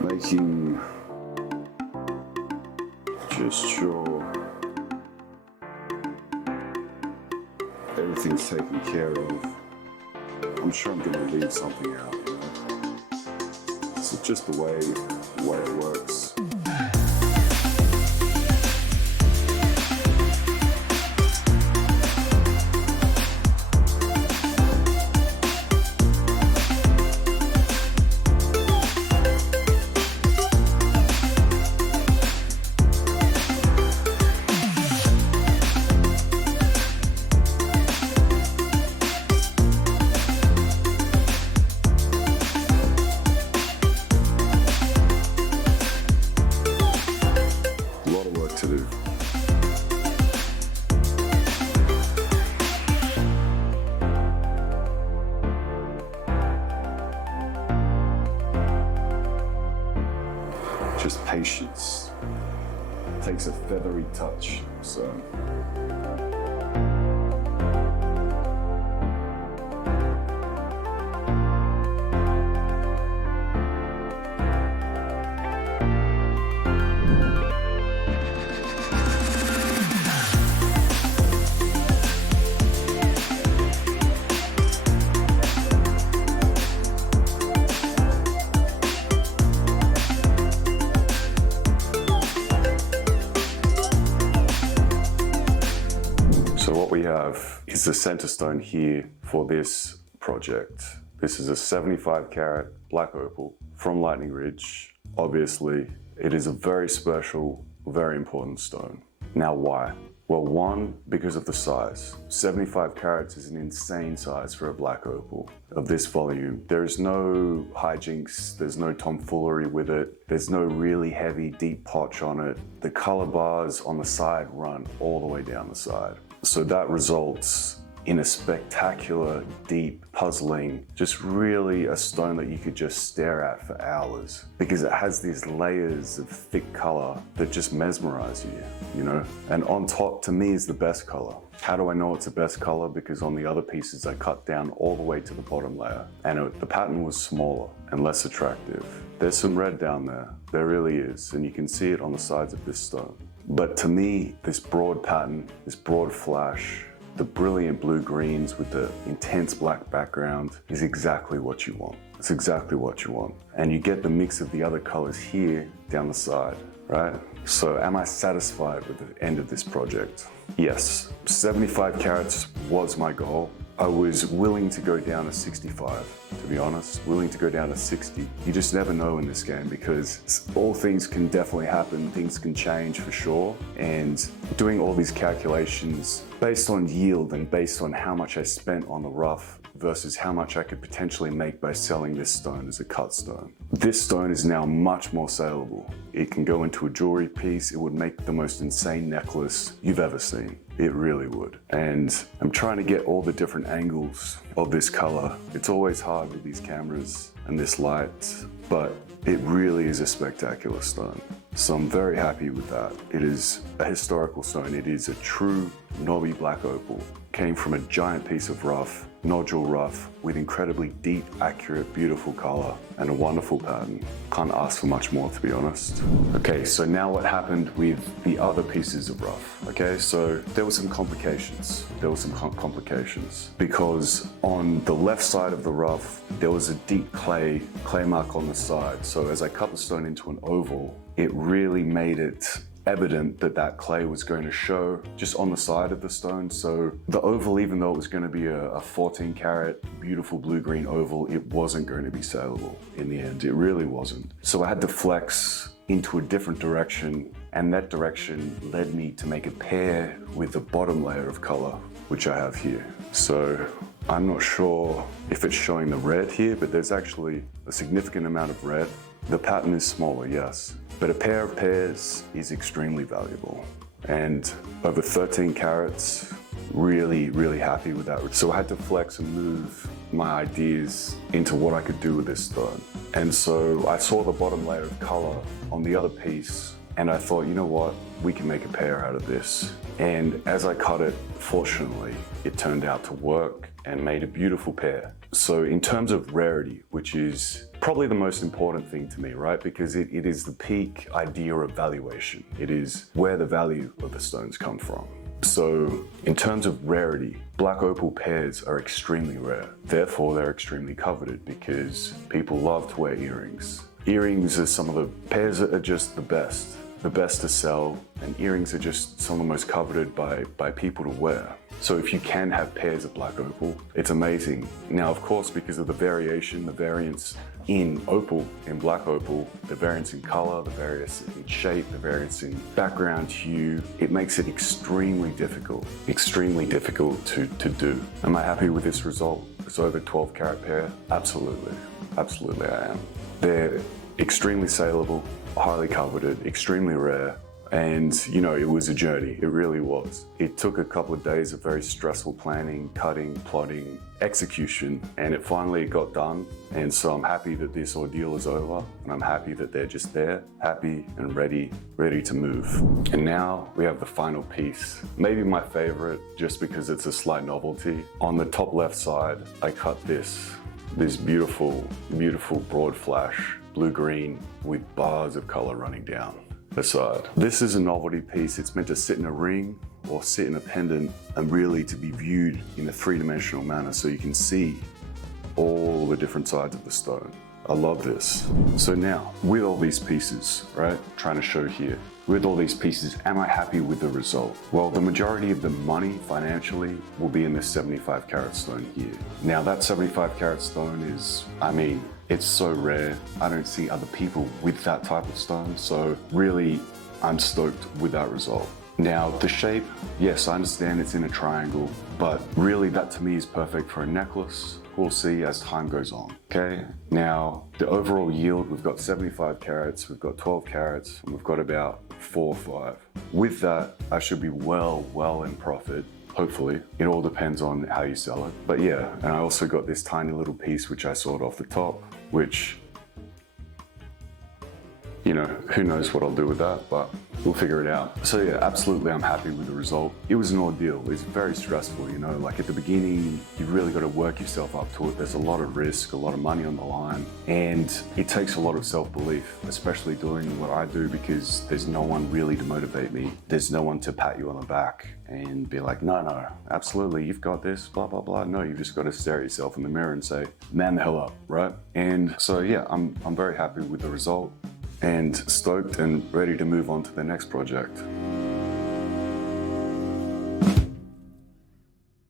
Making just sure everything's taken care of. I'm sure I'm gonna leave something out, you know? It's just the way it works. To do. Just patience. Takes a feathery touch, so. So what we have is the center stone here for this project. This is a 75 carat Black Opal from Lightning Ridge. Obviously, it is a very special, very important stone. Now why? Well, one, because of the size. 75 carats is an insane size for a Black Opal of this volume. There is no hijinks, there's no tomfoolery with it, there's no really heavy, deep potch on it. The color bars on the side run all the way down the side. So that results in a spectacular, deep, puzzling, just really a stone that you could just stare at for hours because it has these layers of thick color that just mesmerize you, you know? And on top, to me, is the best color. How do I know it's the best color? Because on the other pieces, I cut down all the way to the bottom layer and the pattern was smaller and less attractive. There's some red down there, there really is, and you can see it on the sides of this stone. But to me, this broad pattern, this broad flash, the brilliant blue greens with the intense black background is exactly what you want. It's exactly what you want. And you get the mix of the other colors here down the side, right? So am I satisfied with the end of this project? Yes, 75 carats was my goal. I was willing to go down to 65, to be honest, willing to go down to 60. You just never know in this game because all things can definitely happen, things can change for sure. And doing all these calculations based on yield and based on how much I spent on the rough versus how much I could potentially make by selling this stone as a cut stone. This stone is now much more saleable. It can go into a jewelry piece. It would make the most insane necklace you've ever seen. It really would. And I'm trying to get all the different angles of this color. It's always hard with these cameras and this light, but it really is a spectacular stone. So I'm very happy with that. It is a historical stone. It is a true knobby Black Opal. Came from a giant piece of rough, nodule rough, with incredibly deep, accurate, beautiful color and a wonderful pattern. Can't ask for much more, to be honest. Okay, so now what happened with the other pieces of rough? Okay, so there were some complications. Because on the left side of the rough, there was a deep clay mark on the side. So as I cut the stone into an oval, it really made it evident that that clay was going to show just on the side of the stone. So the oval, even though it was going to be a 14 carat beautiful blue-green oval, it wasn't going to be saleable in the end. It really wasn't. So I had to flex into a different direction, and that direction led me to make a pair with the bottom layer of color, which I have here. So I'm not sure if it's showing the red here, but there's actually a significant amount of red. The pattern is smaller, yes, but a pair of pairs is extremely valuable. And over 13 carats, really, really happy with that. So I had to flex and move my ideas into what I could do with this stone. And so I saw the bottom layer of color on the other piece, and I thought, you know what, we can make a pair out of this. And as I cut it, fortunately, it turned out to work and made a beautiful pair. So in terms of rarity, which is probably the most important thing to me, right? Because it is the peak idea of valuation. It is where the value of the stones come from. So in terms of rarity, black opal pairs are extremely rare. Therefore, they're extremely coveted because people love to wear earrings. Earrings are some of the pairs that are just the best to sell, and earrings are just some of the most coveted by people to wear. So if you can have pairs of black opal, it's amazing. Now, of course, because of the variation, the variance in opal, in black opal, the variance in color, the variance in shape, the variance in background hue, it makes it extremely difficult to do. Am I happy with this result? It's over 12 carat pair? Absolutely, absolutely I am. They're extremely saleable, highly coveted, extremely rare. And you know, it was a journey, it really was. It took a couple of days of very stressful planning, cutting, plotting, execution, and it finally got done. And so I'm happy that this ordeal is over, and I'm happy that they're just there, happy and ready to move. And now we have the final piece, maybe my favorite, just because it's a slight novelty. On the top left side, I cut this beautiful, beautiful broad flash, blue-green with bars of color running down the side. This is a novelty piece. It's meant to sit in a ring or sit in a pendant and really to be viewed in a three-dimensional manner so you can see all the different sides of the stone. I love this. So now, with all these pieces, right, trying to show here, with all these pieces, am I happy with the result? Well, the majority of the money financially will be in this 75 carat stone here. Now that 75 carat stone is, I mean, it's so rare. I don't see other people with that type of stone. So really, I'm stoked with that result. Now the shape, yes, I understand it's in a triangle, but really that to me is perfect for a necklace. We'll see as time goes on, okay? Now, the overall yield, we've got 75 carats, we've got 12 carats, and we've got about 4 or 5. With that, I should be well in profit. Hopefully. It all depends on how you sell it. But yeah, and I also got this tiny little piece which I sawed off the top, which, you know, who knows what I'll do with that, but we'll figure it out. So yeah, absolutely I'm happy with the result. It was an ordeal. It's very stressful, you know, like at the beginning, you really got to work yourself up to it. There's a lot of risk, a lot of money on the line, and it takes a lot of self-belief, especially doing what I do, because there's no one really to motivate me. There's no one to pat you on the back and be like, no, absolutely, you've got this, blah, blah, blah. No, you've just got to stare at yourself in the mirror and say, man the hell up, right? And so yeah, I'm very happy with the result and stoked and ready to move on to the next project.